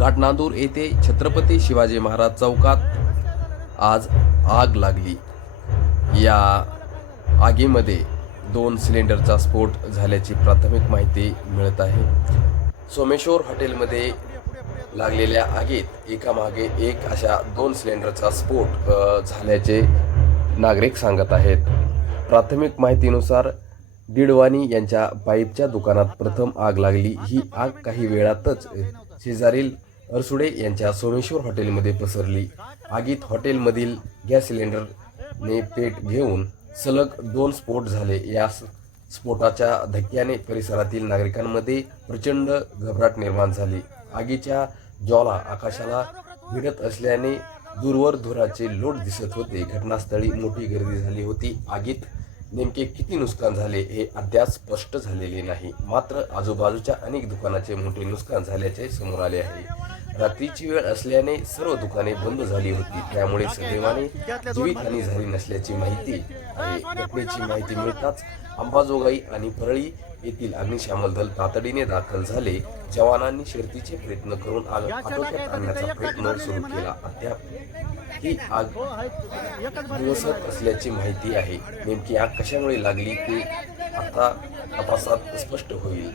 घाटनांदूर येथे छत्रपती शिवाजी महाराज चौकात आज आग लागली. या आगीमध्ये दोन सिलेंडरचा स्फोट झाल्याची प्राथमिक माहिती मिळत आहे. सोमेश्वर हॉटेलमध्ये लागलेल्या आगीत एकामागे एक अशा दोन सिलेंडरचा स्फोट झाल्याचे नागरिक सांगत आहेत. प्राथमिक माहितीनुसार दिडवाणी यांच्या पाईपच्या दुकानात प्रथम आग लागली. ही आग काही वेळातच शेजारील अरसुडे यांच्या सोमेश्वर हॉटेलमध्ये पसरली. आगीत हॉटेलमधील गॅस सिलेंडरने पेट घेऊन सलग दोन स्फोट झाले. या स्फोटाच्या धक्क्याने परिसरातील नागरिकांमध्ये प्रचंड घबराट निर्माण झाली. आगीच्या ज्वाला आकाशाला भिडत असल्याने दूरवर धुराचे लोट दिसत होते. घटनास्थळी मोठी गर्दी झाली होती. आगीत नेमके किती नुकसान झाले हे अद्याप स्पष्ट झालेले नाही. मात्र आजूबाजूच्या अनेक दुकानाचे मोठे नुकसान झाल्याचे समोर आले आहे. रात्रीची वेळ असल्याने सर्व दुकाने बंद झाली होती. त्यामुळे सदैवाने जीवितहानी झाली नसल्याची माहिती आहे. घटनेची माहिती मिळताच अंबाजोगाई आणि परळी येथील अग्निशामक दल तातडीने दाखल झाले. जवानांनी शर्तीचे प्रयत्न करून आग आटोक्यात आणण्याचा प्रयत्न सुरू केला. अद्याप ही आग दिवसत असल्याची माहिती आहे. नेमकी आग कशामुळे लागली ते आता तपासात स्पष्ट होईल.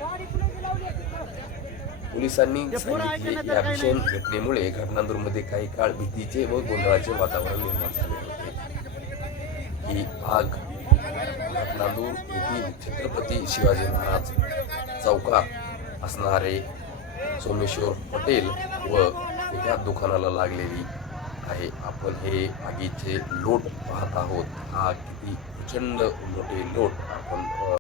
पोलिसांनी सांगितले या भीषण घटनेमुळे घटनांदूरमध्ये काही काळ भीतीचे व गोंधळाचे वातावरण निर्माण झाले होते. ही आग घटनांदूर येथील छत्रपती शिवाजी महाराज चौकात असणारे सोमेश्वर हॉटेल व एका दुकानाला लागलेली आहे. आपण हे आगीचे लोट पाहत आहोत हा किती प्रचंड मोठे लोट आपण